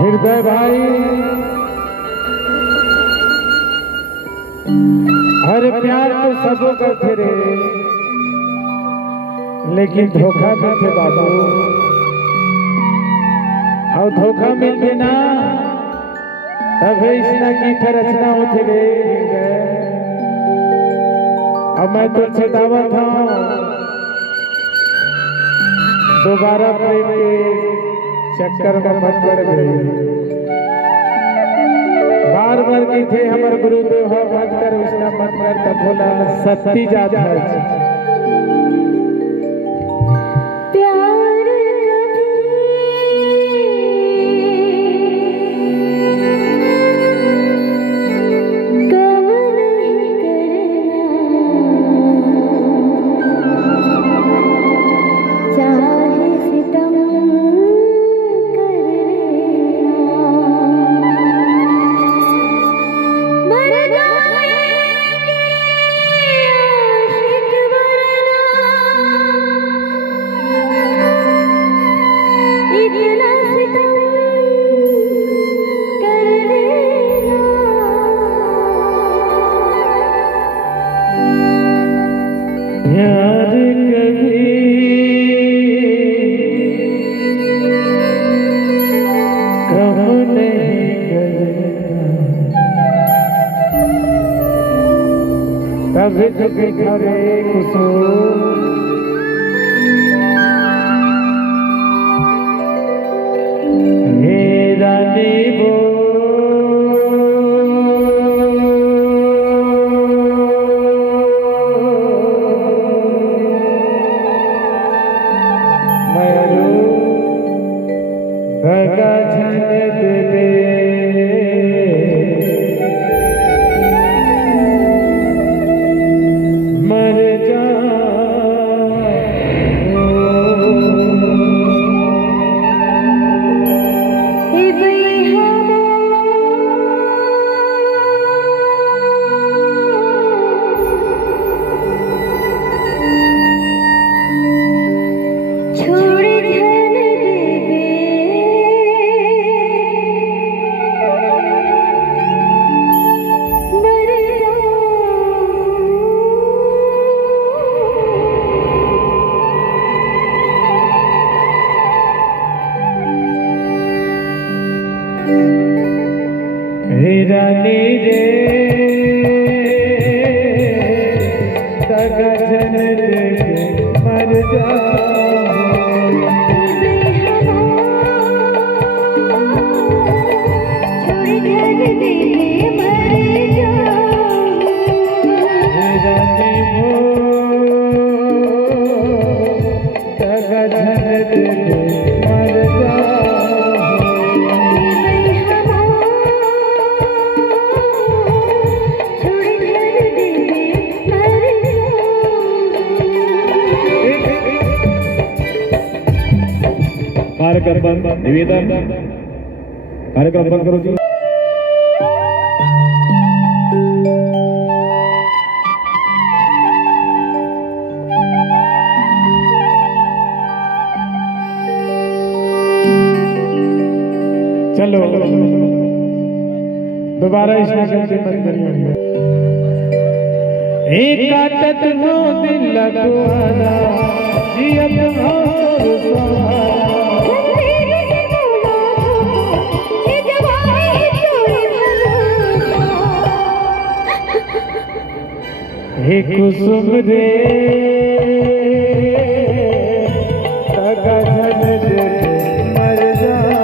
हृदय भाई हर प्यार तो सबों का फिरे, लेकिन धोखा मिलते बाबू, और धोखा मिलते ना तब इसना की रचना होती रे। अब मैं तुझसे दावत हूँ दोबारा प्रेम के चक्कर में मत पड़ गई। बार बार की थे हमारे गुरुदेव हो मत कर उसका मत कर, तब बोला सत्ती जात है। यार कभी कम नहीं करेगा, तभी तो बिखरे कुसुम मेरा नीबो भगा झन दे मर जा रानी रे तगन दे मर जा कार्यक्रम निवेदन कार्यक्रम बंद करो जी। चलो दोबारा इसने गलती मत करिए। एक काटत हो दिल लगवाना जी अब और सहारा हे कुसुम रे तगा झन दे मर जाओ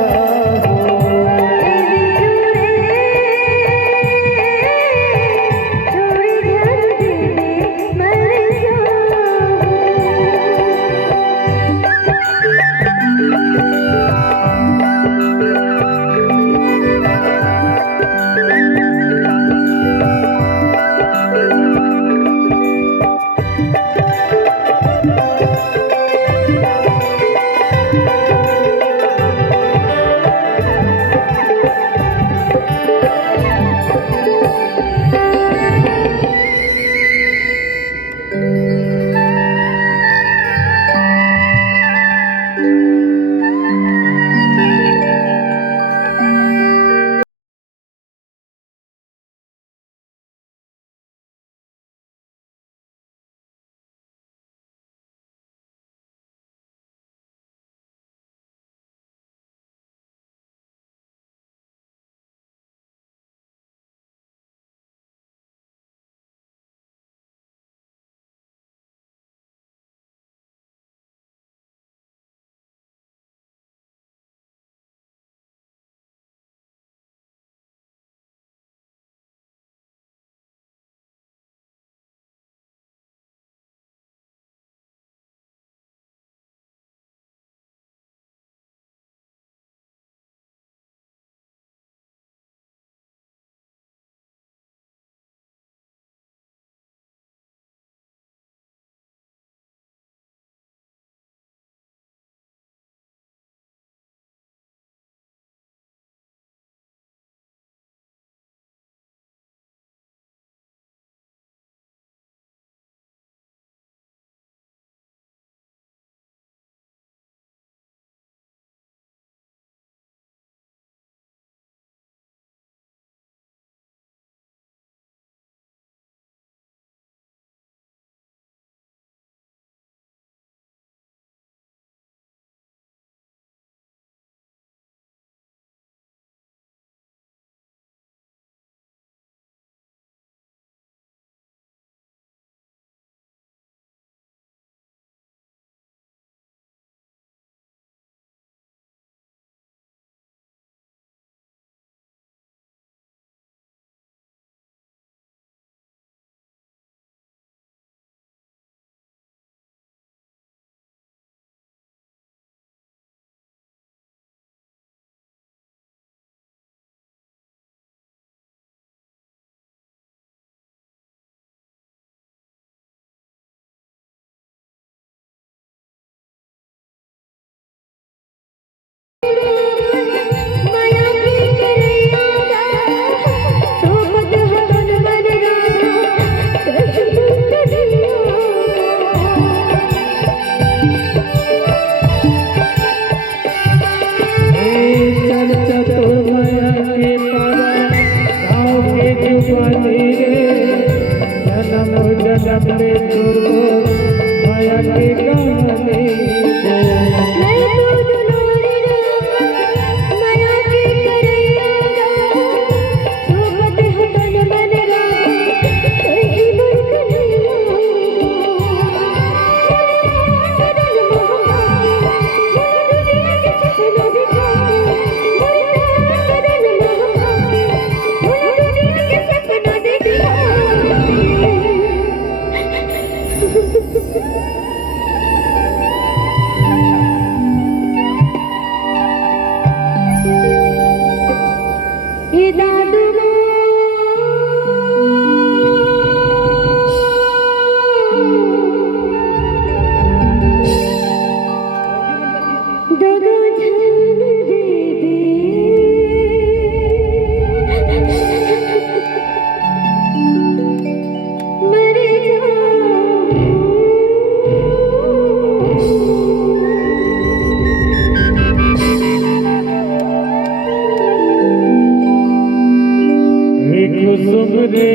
कुसुम रे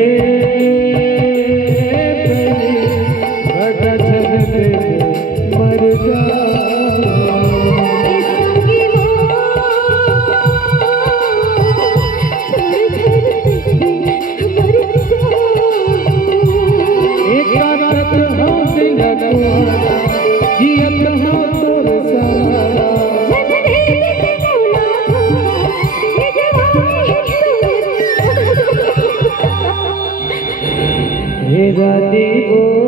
बड़ा छलते मर जा एक रात हो दिल जियत हो तोर सारा हे रानी वो